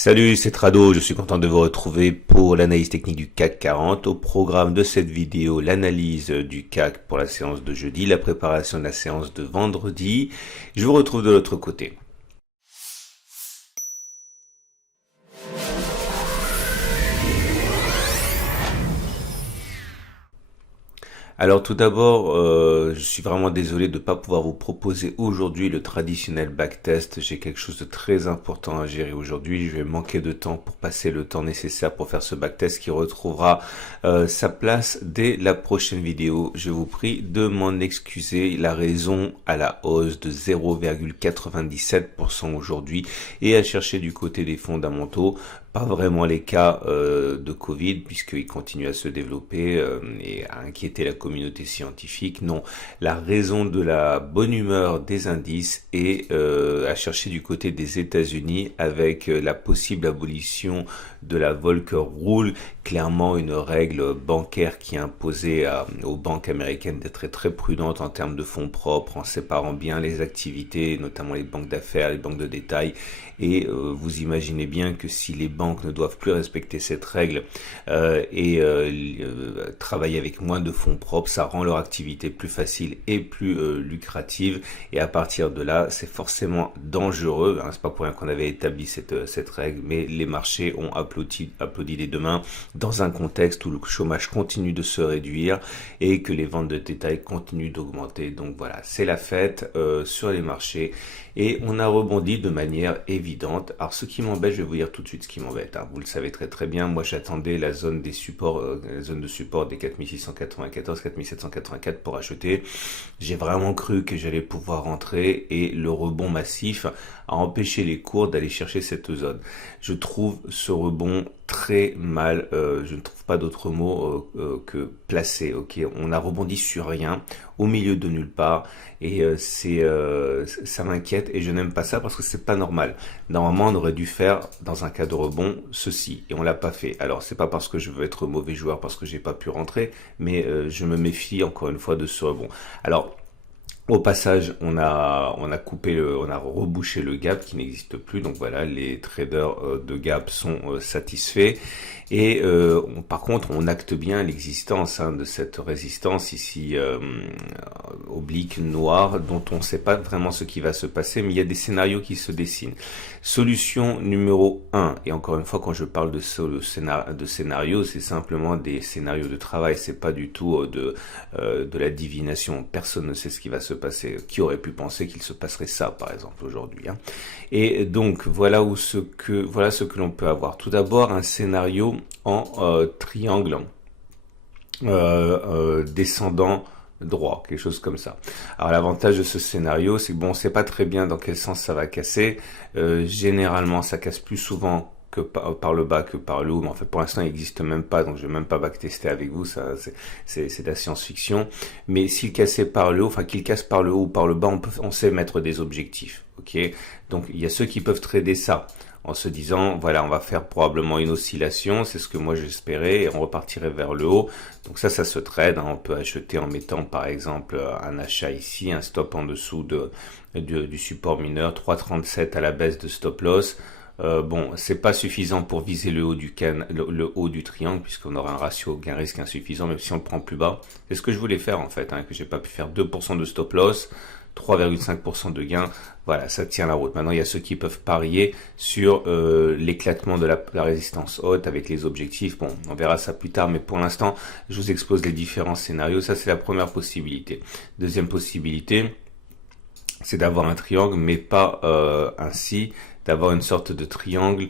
Salut, c'est Trado, je suis content de vous retrouver pour l'analyse technique du CAC 40. Au programme de cette vidéo, l'analyse du CAC pour la séance de jeudi, la préparation de la séance de vendredi. Je vous retrouve de l'autre côté. Alors tout d'abord, je suis vraiment désolé de ne pas pouvoir vous proposer aujourd'hui le traditionnel backtest. J'ai quelque chose de très important à gérer aujourd'hui. Je vais manquer de temps pour passer le temps nécessaire pour faire ce backtest qui retrouvera sa place dès la prochaine vidéo. Je vous prie de m'en excuser. La raison à la hausse de 0,97% aujourd'hui et à chercher du côté des fondamentaux. Pas vraiment les cas de Covid puisqu'ils continuent à se développer et à inquiéter la communauté scientifique. Non, la raison de la bonne humeur des indices est à chercher du côté des États-Unis avec la possible abolition de la Volcker Rule, clairement une règle bancaire qui imposait aux banques américaines d'être très prudentes en termes de fonds propres, en séparant bien les activités, notamment les banques d'affaires, les banques de détail. Et vous imaginez bien que si les banques ne doivent plus respecter cette règle et travailler avec moins de fonds propres, ça rend leur activité plus facile et plus lucrative. Et à partir de là, c'est forcément dangereux. C'est pas pour rien qu'on avait établi cette règle, mais les marchés ont applaudi des deux mains dans un contexte où le chômage continue de se réduire et que les ventes de détail continuent d'augmenter. Donc voilà, c'est la fête sur les marchés et on a rebondi de manière évidente. Alors ce qui m'embête, je vais vous dire tout de suite ce qui m'embête. Vous le savez très bien, moi j'attendais la zone des supports, la zone de support des 4694, 4784 pour acheter. J'ai vraiment cru que j'allais pouvoir rentrer et le rebond massif a empêché les cours d'aller chercher cette zone. Je trouve ce rebond très mal, je ne trouve pas d'autre mot que placé. Ok, on a rebondi sur rien, au milieu de nulle part, et ça m'inquiète et je n'aime pas ça parce que c'est pas normal. Normalement, on aurait dû faire dans un cas de rebond ceci et on l'a pas fait. Alors c'est pas parce que je veux être mauvais joueur parce que j'ai pas pu rentrer, mais je me méfie encore une fois de ce rebond. Alors au passage, on a rebouché le gap qui n'existe plus. Donc voilà, les traders de gap sont satisfaits. Et par contre, on acte bien l'existence de cette résistance ici oblique noire, dont on ne sait pas vraiment ce qui va se passer, mais il y a des scénarios qui se dessinent. Solution numéro 1, et encore une fois, quand je parle de scénarios, c'est simplement des scénarios de travail, c'est pas du tout de la divination. Personne ne sait ce qui va se passer. Qui aurait pu penser qu'il se passerait ça, par exemple, aujourd'hui, Et donc, voilà ce que l'on peut avoir. Tout d'abord, un scénario en triangle descendant droit, quelque chose comme ça. Alors l'avantage de ce scénario, c'est que bon, on sait pas très bien dans quel sens ça va casser. Généralement, ça casse plus souvent que par le bas que par le haut, mais en fait pour l'instant il n'existe même pas, donc je vais même pas backtester avec vous, ça c'est de la science-fiction. Mais s'il cassait par le haut, enfin qu'il casse par le haut ou par le bas, on sait mettre des objectifs, ok. Donc il y a ceux qui peuvent trader ça en se disant, voilà, on va faire probablement une oscillation, c'est ce que moi j'espérais, et on repartirait vers le haut. Donc ça se trade, on peut acheter en mettant par exemple un achat ici, un stop en dessous du support mineur, 3,37 à la baisse de stop loss. Bon, c'est pas suffisant pour viser le haut le haut du triangle, puisqu'on aura un ratio gain-risque insuffisant, même si on le prend plus bas. C'est ce que je voulais faire en fait, que j'ai pas pu faire 2% de stop loss, 3,5% de gain. Voilà, ça tient la route. Maintenant, il y a ceux qui peuvent parier sur l'éclatement de la résistance haute avec les objectifs. Bon, on verra ça plus tard, mais pour l'instant, je vous expose les différents scénarios. Ça, c'est la première possibilité. Deuxième possibilité, c'est d'avoir un triangle, mais pas ainsi, d'avoir une sorte de triangle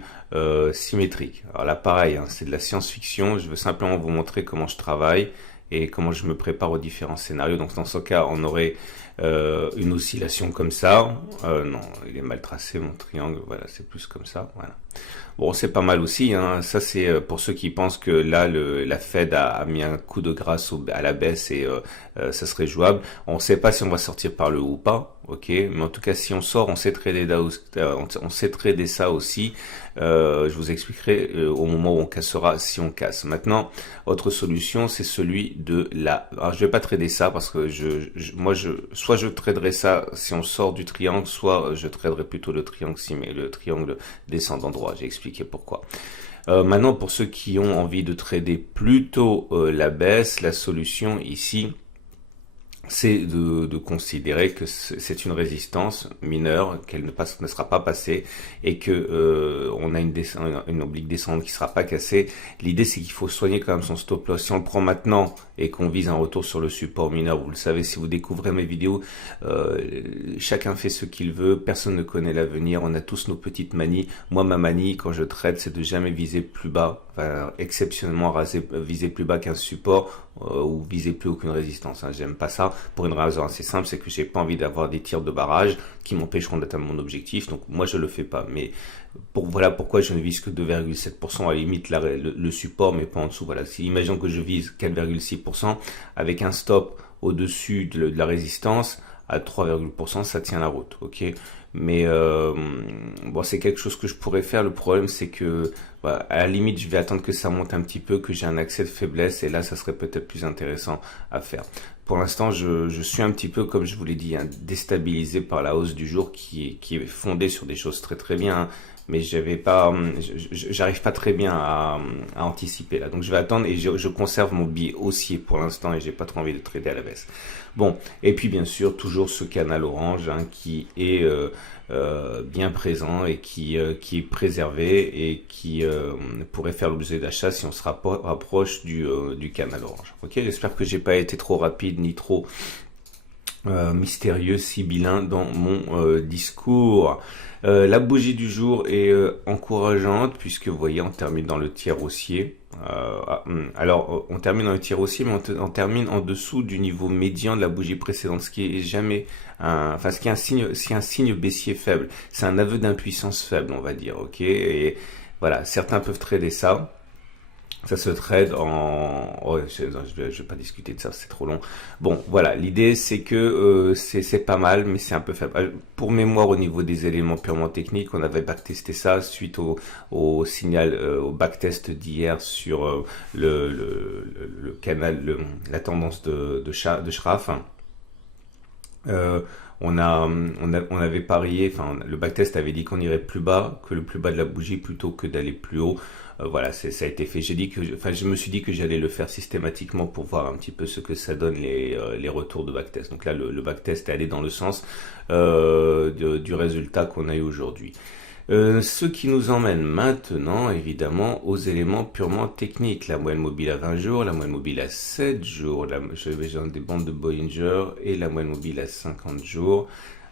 symétrique. Alors là, pareil, c'est de la science-fiction. Je veux simplement vous montrer comment je travaille et comment je me prépare aux différents scénarios. Donc dans ce cas, on aurait une oscillation comme ça. Non, il est mal tracé mon triangle. Voilà, c'est plus comme ça. Voilà. Bon, c'est pas mal aussi. Ça, c'est pour ceux qui pensent que là, la Fed a mis un coup de grâce à la baisse et ça serait jouable. On ne sait pas si on va sortir par le haut ou pas. Ok, mais en tout cas, si on sort, on sait trader ça aussi. Je vous expliquerai au moment où on cassera, si on casse. Maintenant, autre solution, c'est celui de la... Alors, je vais pas trader ça parce que moi, soit je traderai ça si on sort du triangle, soit je traderai plutôt le triangle mais le triangle descendant droit. J'ai expliqué pourquoi. Maintenant, pour ceux qui ont envie de trader plutôt la baisse, la solution ici, c'est de considérer que c'est une résistance mineure, qu'elle ne sera pas passée et que on a une oblique descendante qui sera pas cassée. L'idée, c'est qu'il faut soigner quand même son stop loss. Si on le prend maintenant et qu'on vise un retour sur le support mineur, vous le savez, si vous découvrez mes vidéos, chacun fait ce qu'il veut, personne ne connaît l'avenir, on a tous nos petites manies. Moi, ma manie, quand je trade, c'est de jamais viser plus bas, enfin, exceptionnellement viser plus bas qu'un support ou viser plus aucune résistance. J'aime pas ça pour une raison assez simple, c'est que j'ai pas envie d'avoir des tirs de barrage qui m'empêcheront d'atteindre mon objectif. Donc moi, je le fais pas. Mais voilà pourquoi je ne vise que 2,7%, à la limite le support, mais pas en dessous. Voilà, si imaginons que je vise 4,6% avec un stop au-dessus de la résistance à 3,%, ça tient la route, ok. Mais bon, c'est quelque chose que je pourrais faire. Le problème, c'est que voilà, à la limite, je vais attendre que ça monte un petit peu, que j'ai un accès de faiblesse, et là, ça serait peut-être plus intéressant à faire. Pour l'instant, je suis un petit peu, comme je vous l'ai dit, déstabilisé par la hausse du jour qui est fondée sur des choses très très bien, mais j'arrive pas très bien à anticiper là. Donc je vais attendre et je conserve mon billet haussier pour l'instant et j'ai pas trop envie de trader à la baisse. Bon, et puis bien sûr toujours ce canal orange qui est bien présent et qui est préservé et qui pourrait faire l'objet d'achat si on se rapproche du canal orange. Ok, j'espère que j'ai pas été trop rapide ni trop mystérieux, sibyllin dans mon discours. La bougie du jour est encourageante puisque vous voyez on termine dans le tiers haussier. Alors on termine dans le tiers haussier mais on termine en dessous du niveau médian de la bougie précédente, ce qui est jamais ce qui est un signe baissier faible. C'est un aveu d'impuissance faible, on va dire, ok. Et voilà, certains peuvent trader ça. Ça se trade en... Oh, je vais pas discuter de ça, c'est trop long. Bon, voilà, l'idée c'est que c'est pas mal, mais c'est un peu faible. Pour mémoire, au niveau des éléments purement techniques, on avait backtesté ça suite au signal, au backtest d'hier sur le canal, la tendance de Schraf. On avait parié, enfin le backtest avait dit qu'on irait plus bas que le plus bas de la bougie plutôt que d'aller plus haut. Voilà, ça a été fait. Je me suis dit que j'allais le faire systématiquement pour voir un petit peu ce que ça donne les retours de backtest. Donc là, le backtest est allé dans le sens du résultat qu'on a eu aujourd'hui. Ce qui nous emmène maintenant, évidemment, aux éléments purement techniques. La moyenne mobile à 20 jours, la moyenne mobile à 7 jours, je vais dans des bandes de Bollinger et la moyenne mobile à 50 jours.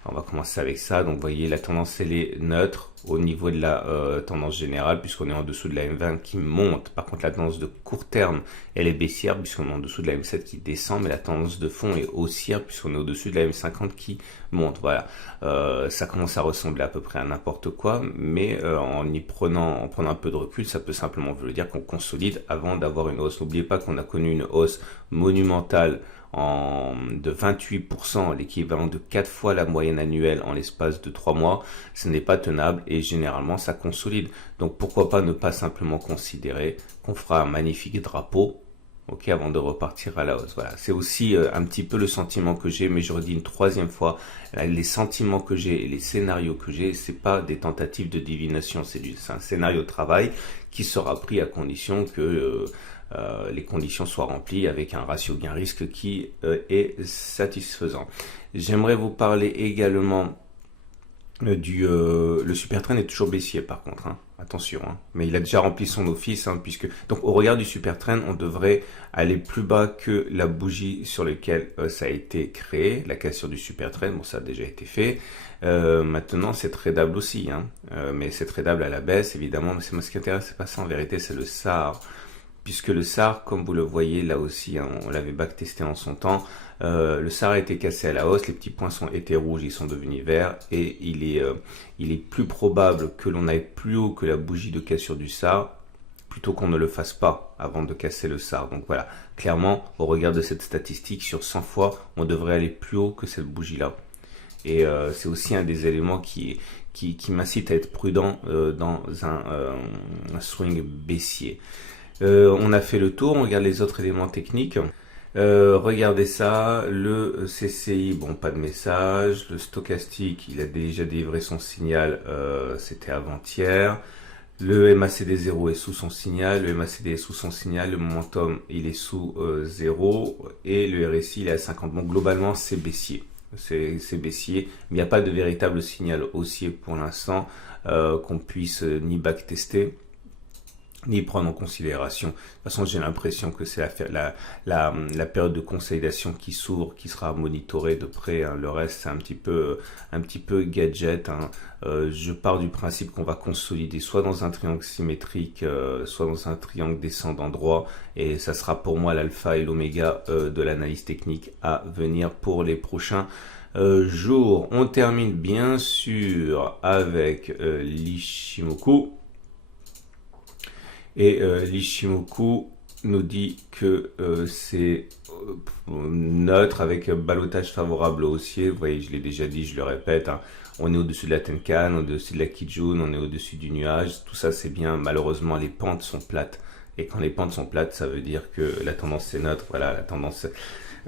On va commencer avec ça. Donc, vous voyez, la tendance, elle est neutre au niveau de la tendance générale, puisqu'on est en dessous de la M20 qui monte. Par contre, la tendance de court terme, elle est baissière, puisqu'on est en dessous de la M7 qui descend, mais la tendance de fond est haussière, puisqu'on est au-dessus de la M50 qui monte. Voilà. Ça commence à ressembler à peu près à n'importe quoi, mais en prenant un peu de recul, ça peut simplement vouloir dire qu'on consolide avant d'avoir une hausse. N'oubliez pas qu'on a connu une hausse monumentale de 28%, l'équivalent de 4 fois la moyenne annuelle en l'espace de 3 mois, ce n'est pas tenable et généralement ça consolide. Donc pourquoi pas ne pas simplement considérer qu'on fera un magnifique drapeau, ok, avant de repartir à la hausse. Voilà, c'est aussi un petit peu le sentiment que j'ai, mais je redis une troisième fois, les sentiments que j'ai et les scénarios que j'ai, c'est pas des tentatives de divination, c'est un scénario de travail qui sera pris à condition que les conditions soient remplies avec un ratio gain-risque qui est satisfaisant. J'aimerais vous parler également le super trend est toujours baissier par contre, attention, mais il a déjà rempli son office, puisque donc au regard du super trend, on devrait aller plus bas que la bougie sur laquelle ça a été créé, la cassure du super trend. Bon, ça a déjà été fait. Maintenant, c'est tradable aussi, mais c'est tradable à la baisse évidemment. Mais ce qui intéresse, c'est pas ça en vérité, c'est le SAR. Puisque le SAR, comme vous le voyez là aussi, on l'avait backtesté en son temps, le SAR a été cassé à la hausse, les petits points étaient rouges, ils sont devenus verts, et il est plus probable que l'on aille plus haut que la bougie de cassure du SAR, plutôt qu'on ne le fasse pas avant de casser le SAR. Donc voilà, clairement, au regard de cette statistique, sur 100 fois, on devrait aller plus haut que cette bougie-là. Et c'est aussi un des éléments qui m'incite à être prudent dans un swing baissier. On a fait le tour, on regarde les autres éléments techniques. Regardez ça, le CCI, bon, pas de message. Le stochastique, il a déjà délivré son signal, c'était avant-hier. Le MACD 0 est sous son signal, le MACD est sous son signal, le momentum il est sous 0 et le RSI il est à 50. Donc globalement c'est baissier. C'est baissier, mais il n'y a pas de véritable signal haussier pour l'instant qu'on puisse ni backtester ni prendre en considération. De toute façon, j'ai l'impression que c'est la période de consolidation qui s'ouvre, qui sera monitorée de près. Hein. Le reste, c'est un petit peu gadget. Hein. Je pars du principe qu'on va consolider soit dans un triangle symétrique, soit dans un triangle descendant droit. Et ça sera pour moi l'alpha et l'oméga de l'analyse technique à venir pour les prochains jours. On termine bien sûr avec l'Ishimoku. Et l'Ishimoku nous dit que c'est neutre avec ballottage favorable haussier. Vous voyez, je l'ai déjà dit, je le répète. Hein. On est au-dessus de la Tenkan, au-dessus de la Kijun, on est au-dessus du nuage. Tout ça, c'est bien. Malheureusement, les pentes sont plates. Et quand les pentes sont plates, ça veut dire que la tendance est neutre. Voilà, la tendance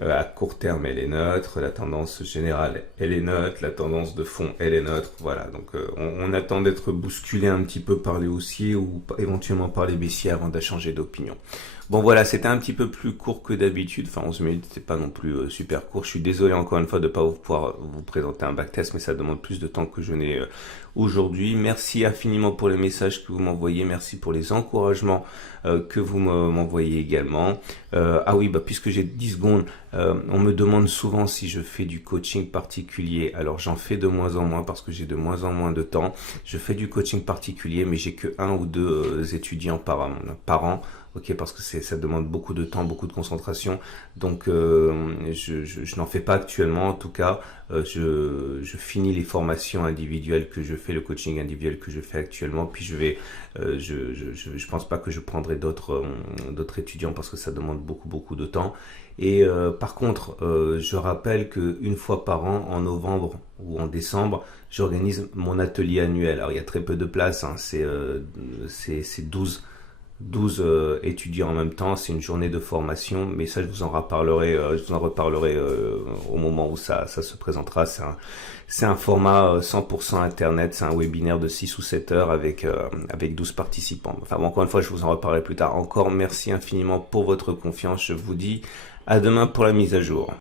à court terme, elle est neutre. La tendance générale, elle est neutre. La tendance de fond, elle est neutre. Voilà, donc on attend d'être bousculé un petit peu par les haussiers ou éventuellement par les baissiers avant de changer d'opinion. Bon voilà, c'était un petit peu plus court que d'habitude, enfin 11 minutes, c'est pas non plus super court. Je suis désolé encore une fois de ne pas pouvoir vous présenter un backtest, mais ça demande plus de temps que je n'ai aujourd'hui. Merci infiniment pour les messages que vous m'envoyez, merci pour les encouragements que vous m'envoyez également. Ah oui, bah puisque j'ai 10 secondes, on me demande souvent si je fais du coaching particulier. Alors j'en fais de moins en moins parce que j'ai de moins en moins de temps. Je fais du coaching particulier, mais j'ai que 1 ou 2 étudiants par an. Ok, parce que ça demande beaucoup de temps, beaucoup de concentration. Donc, je n'en fais pas actuellement. En tout cas, je finis les formations individuelles que je fais, le coaching individuel que je fais actuellement. Puis je pense pas que je prendrai d'autres étudiants parce que ça demande beaucoup de temps. Et par contre, je rappelle qu'une fois par an, en novembre ou en décembre, j'organise mon atelier annuel. Alors, il y a très peu de place. Hein, c'est 12 étudiants en même temps, c'est une journée de formation, mais ça je vous en reparlerai, au moment où ça se présentera. C'est un format 100% internet, c'est un webinaire de 6 ou 7 heures avec 12 participants. Enfin bon, encore une fois, je vous en reparlerai plus tard. Encore merci infiniment pour votre confiance, je vous dis à demain pour la mise à jour.